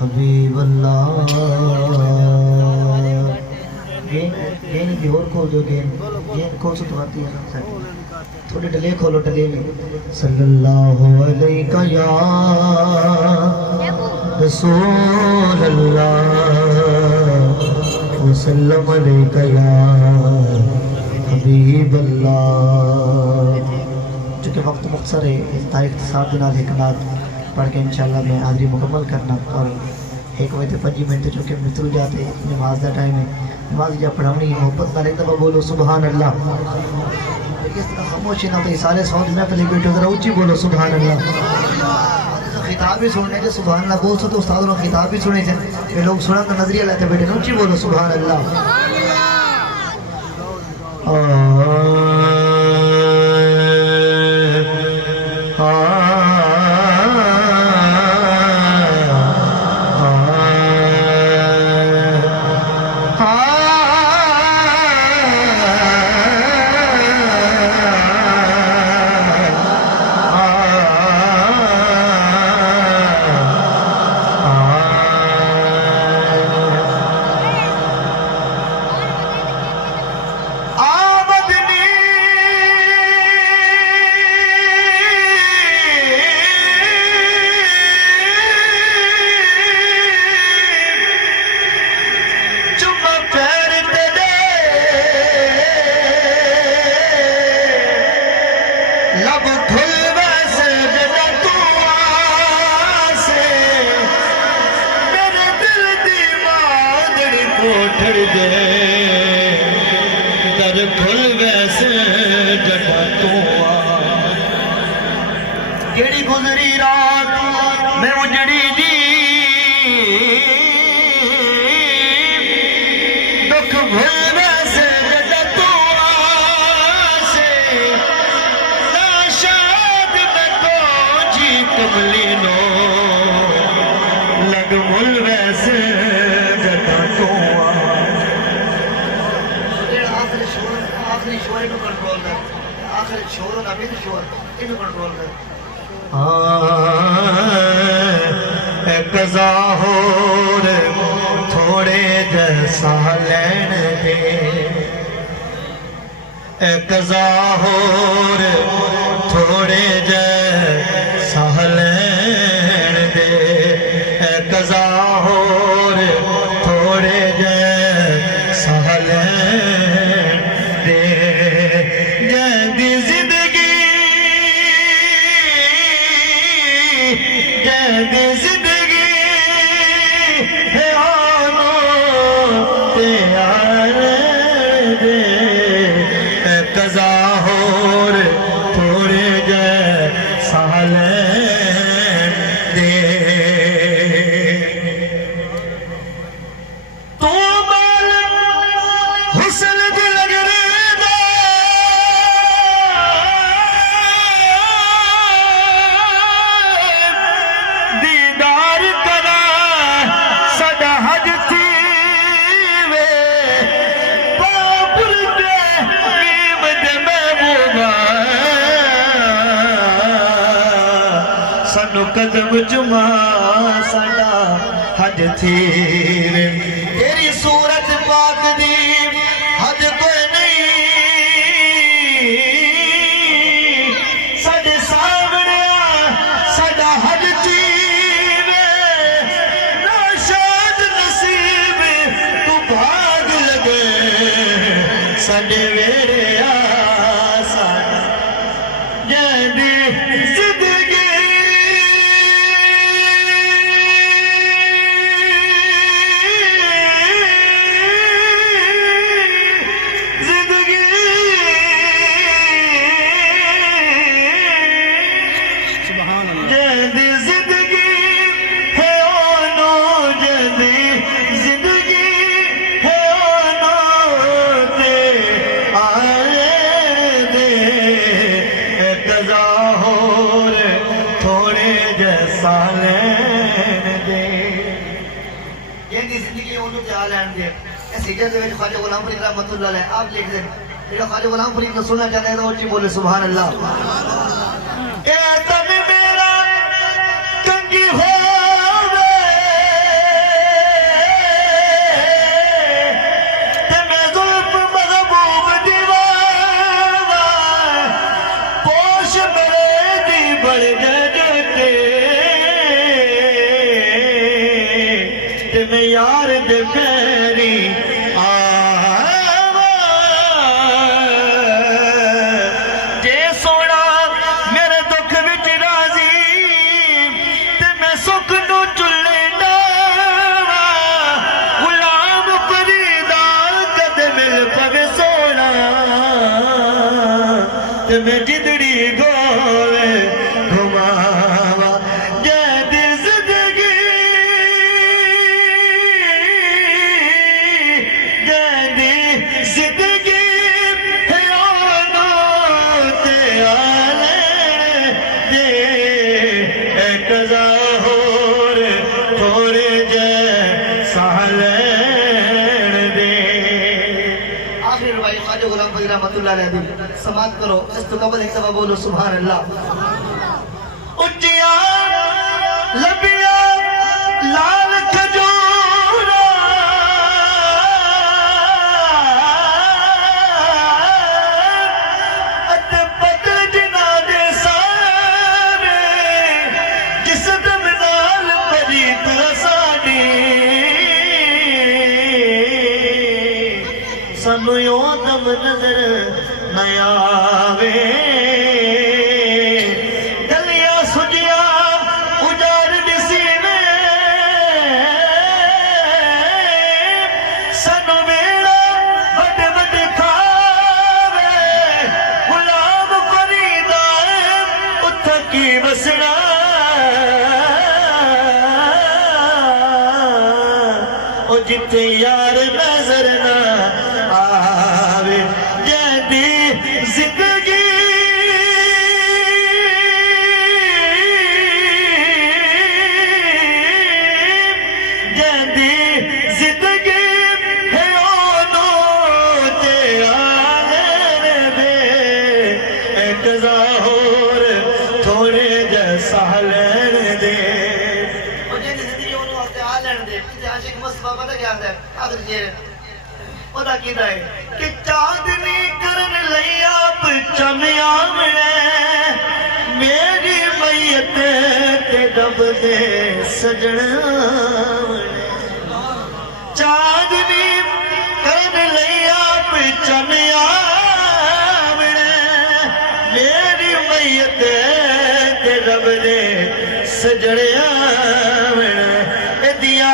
हबीब अल्लाह। Gain gain की और खोल दो, गेन गेन खोल सो तो आती है ना, थोड़ी डले खोलो, डले में सल्लल्लाहु अलैका या रसूल अल्लाह वसल्लम अलैका या हबीब अल्लाह। चूँकि वक्त मुख्तसर है, तारीख 7 दिन एक नात पढ़ के इंशाल्लाह मैं हाज़री मुकम्मल करना, और 1 बजे 5 मिनट चूँकि निकल जाते नमाज का टाइम है, नमाज जब पढ़ानी मोहब्बत ना रहता बोलो सुबहान अल्लाह। इस तरह खामोशी ना तो सारे सौद में पहले बैठो, जरा ऊँची बोलो सुबहान अल्लाह। खिताब भी सुनने के सुबहान अल्लाह बोल तो उस्ताद लोग खिताब भी सुने थे, लोग सुना तो नजरिया लेते बैठे, ऊँची बोलो सुबहान अल्लाह। केड़ी गुजरी रात मैं उजड़ी दी, दुख भूल वैसे जड़ा तू आसे, ना शाद मैं को जी कमली नो, लग मुल वैसे जड़ा तू आखिरी शोर इनको कंट्रोल कर, आखिरी शोर और अभी शोर इनको कंट्रोल कर। कज़ा हो थोड़े जैसा लैन दे, कज़ा हो थोड़े जैसा लैन दे, कज़ा हो थोड़े जैसा लैन दे। जैदी जिंदगी जैदी जिंदगी है आनो ते आने दे, कज़ा हो थोड़े जैसा लैन दे। तू माल हुस्न दिल गिरदा, दीदार करा सदा हज थी वे, बाबुल दे नीम दे महबूबा, सानू कदम जुमा सदा हज थी वे। तेरी सूरत पाक दी हज कोई नहीं, साडे सामने सदा हज थी वे, ना शाद नसीब तू भाग लगे साडे वेरे आसा। जैदी जिंदगी जैदी जिंदगी है ओनो, जैदी जिंदगी है ओनो ते आए दे, कज़ा हो थोड़े जैसा लैन दे। जैदी जिंदगी ओनो ते आ लैन दे। सीजन दे विच ख्वाजा गुलाम फरीद रहमतुल्लाह अलैह आप लिख दे, जेड़ा ख्वाजा गुलाम फरीद को सुनना चाहता है तो ऊंची बोले सुभान अल्लाह। ए तब मेरा कंगी होवे ते मैं यार दे पैरी आवा जे सोना मेरे दुख विच राजी ते मैं सुख नू चुले डावा गुलाम फरीदा कदे मिल पवे सोना ते मैं जिंदड़ी गोवे घुमावा जदी जिंदगी जदी जिंदगी है आना ते आले दे कज़ा होर थोड़े जे सहलेन दे। आखिर भाई ख्वाजा गुलाम फरीद रहमतुल्लाह अलैहि समाप्त करो। इस तो कबल एक दफा बोलो सुभान अल्लाह। उच्चिया लबिया लाल खजूरा अते पतल जिना दे सारे जिस दम नाल भरी साडी सानू यो दम नजर न आवे गलिया सुजिया उजाड़ दिसी में सानू वेला बड़ बड़ खावे गुलाम फरीदा उठ की बसना ओ जिथे यार नजर ना आवे जदी जिंदगी जदी जिंदगी है ओनो ते आले दे कज़ा होर थोड़े जैसा लेन दे। मुझे जिंदगी ओनू आते आ लेने दे। ते आशिक मुस्तफा पता क्या है आखिर जे पता कीदा है कि चांदनी करन लई आप चमिया मिले मेरी मैयत ते दब दे सजना चांदनी करन लई आप चमिया मिले मेरी मैयत ते दब दे सजना दिया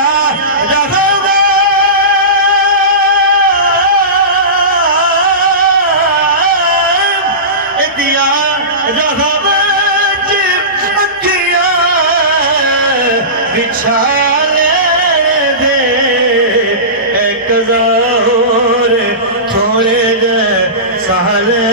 बिछाले दे कज़ा होर थोड़े जे सहले